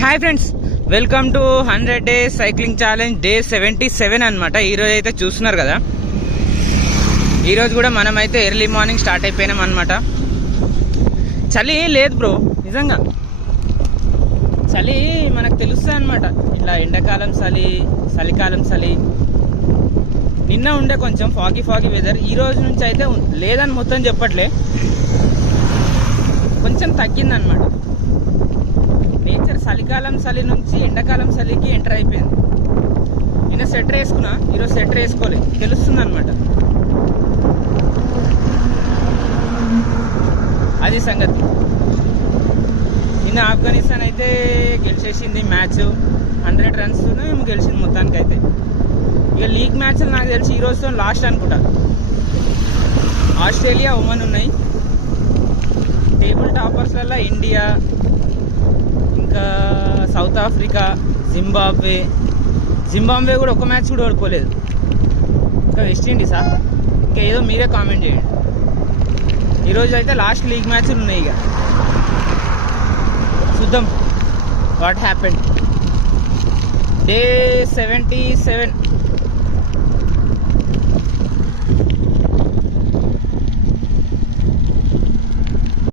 Hi friends, welcome to 100 days cycling challenge day 77 అనమాట. ఈరోజు అయితే చూస్తున్నారు కదా, ఈరోజు కూడా మనమైతే ఎర్లీ మార్నింగ్ స్టార్ట్ అయిపోయినాం అనమాట. చలి లేదు బ్రో, నిజంగా చలి మనకు తెలుస్తుంది అనమాట. ఇట్లా ఎండాకాలం చలి, చలికాలం చలి. నిన్న ఉండే కొంచెం ఫాగీ వెదర్, ఈ రోజు నుంచి అయితే లేదని మొత్తం చెప్పట్లే, కొంచెం తగ్గిందనమాట. నేచర్ చలికాలం చలి నుంచి ఎండాకాలం చలికి ఎంటర్ అయిపోయింది. నిన్న స్వెటర్ వేసుకున్నా, ఈరోజు స్వెటర్ వేసుకోలేదు, తెలుస్తుంది అనమాట. అది సంగతి. నిన్న ఆఫ్ఘనిస్తాన్ అయితే గెలిచేసింది మ్యాచ్, 100 runs గెలిచింది మొత్తానికి. అయితే ఇక లీగ్ మ్యాచ్లు నాకు తెలిసి ఈరోజుతో లాస్ట్ అనుకుంటా. ఆస్ట్రేలియా, ఒమన్ ఉన్నాయి. టేబుల్ టాపర్స్లలో ఇండియా, ఇంకా సౌత్ ఆఫ్రికా, జింబాబ్వే కూడా ఒక మ్యాచ్ కూడా ఓడిపోలేదు. ఇంకా వెస్టిండీసా, ఇంకా ఏదో మీరే కామెంట్ చేయండి. ఈరోజు అయితే లాస్ట్ లీగ్ మ్యాచ్లు ఉన్నాయి. ఇక చూద్దాం వాట్ హ్యాపెండ్. డే 77